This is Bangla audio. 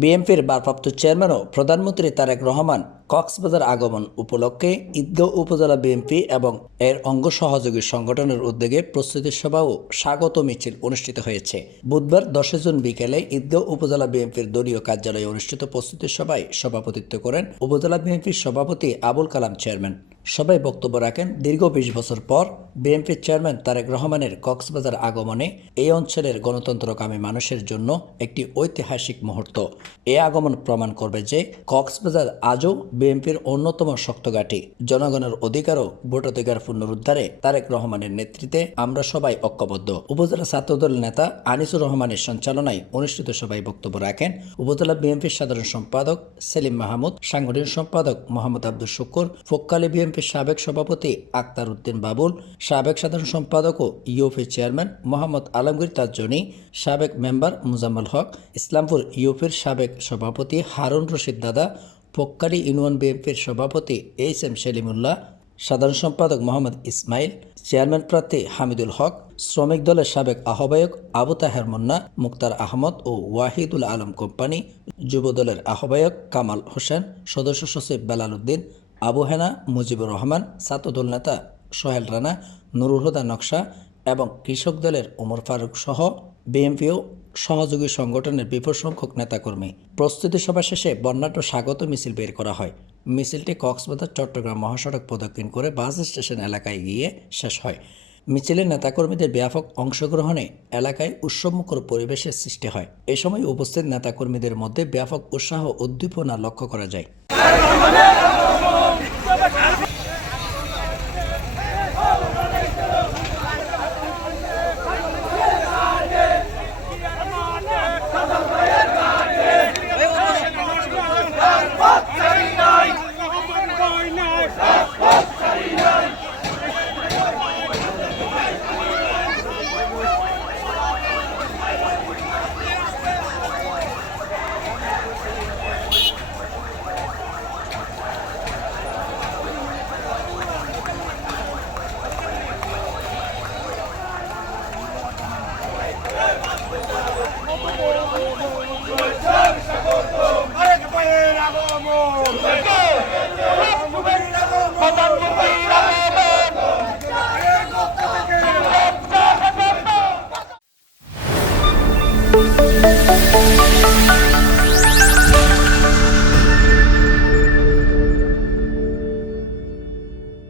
বিএনপির ভারপ্রাপ্ত চেয়ারম্যান ও প্রধানমন্ত্রী তারেক রহমান কক্সবাজার আগমন উপলক্ষে ঈদগাঁও উপজেলা বিএনপি এবং এর অঙ্গ সহযোগী সংগঠনের উদ্যোগে প্রস্তুতি সভা ও স্বাগত মিছিল অনুষ্ঠিত হয়েছে। বুধবার 10 জুন বিকেলে ঈদগাঁও উপজেলা বিএনপির দলীয় কার্যালয়ে অনুষ্ঠিত প্রস্তুতি সভায় সভাপতিত্ব করেন উপজেলা বিএনপির সভাপতি আবুল কালাম চেয়ারম্যান। সবাই বক্তব্য রাখেন, দীর্ঘ 20 বছর পর বিএনপির চেয়ারম্যান তারেক রহমানের কক্সবাজার আগমনে এই অঞ্চলের গণতন্ত্রকামী মানুষের জন্য একটি ঐতিহাসিক মুহূর্ত। এই আগমন প্রমাণ করবে যে কক্সবাজার আজও বিএনপির অন্যতম শক্তঘাঁটি। জনগণের অধিকার ও ভোটাধিকার পুনরুদ্ধারে তারেক রহমানের নেতৃত্বে আমরা সবাই ঐক্যবদ্ধ। উপজেলা ছাত্রদল নেতা আনিসুর রহমানের সঞ্চালনায় অনুষ্ঠিত সভায় বক্তব্য রাখেন উপজেলা বিএনপির সাধারণ সম্পাদক সেলিম মাহমুদ, সাংগঠনিক সম্পাদক মোহাম্মদ আব্দুল শুকুর, ফোক্কালী বিএনপির সাবেক সভাপতি আক্তার উদ্দিন বাবুল, সাবেক সাধারণ সম্পাদক ও ইউপি চেয়ারম্যান মোহাম্মদ আলমগীর তাজনী, সাবেক মেম্বার মুজাম্মল হক, ইসলামপুর ইউপির সাবেক সভাপতি হারুন রশিদ দাদা, ফোক্কালী ইউনিয়ন বিএনপির সভাপতি এইচ.এম. সেলিমুল্লাহ, সাধারণ সম্পাদক মোহাম্মদ ইসমাইল, চেয়ারম্যান প্রার্থী হামিদুল হক, শ্রমিক দলের সাবেক আহ্বায়ক আবু তাহের মুন্না, মুক্তার আহমদ ও ওয়াহিদুল আলম কোম্পানি, যুব দলের আহ্বায়ক কামাল হোসেন, সদস্য সচিব বেলাল উদ্দিন, আবু হেনা মুজিবুর রহমান, ছাত্রদল নেতা সোহেল রানা, নুরুল হুদা নকশা এবং কৃষক দলের ওমর ফারুক সহ বিএনপি ও সহযোগী সংগঠনের বিপুল সংখ্যক নেতাকর্মী। প্রস্তুতি সভা শেষে বর্ণাঢ্য স্বাগত মিছিল বের করা হয়। মিছিলটি কক্সবাজার চট্টগ্রাম মহাসড়ক প্রদক্ষিণ করে বাস স্টেশন এলাকায় গিয়ে শেষ হয়। মিছিলের নেতাকর্মীদের ব্যাপক অংশগ্রহণে এলাকায় উৎসবমুখর পরিবেশের সৃষ্টি হয়। এ সময় উপস্থিত নেতাকর্মীদের মধ্যে ব্যাপক উৎসাহ উদ্দীপনা লক্ষ্য করা যায়।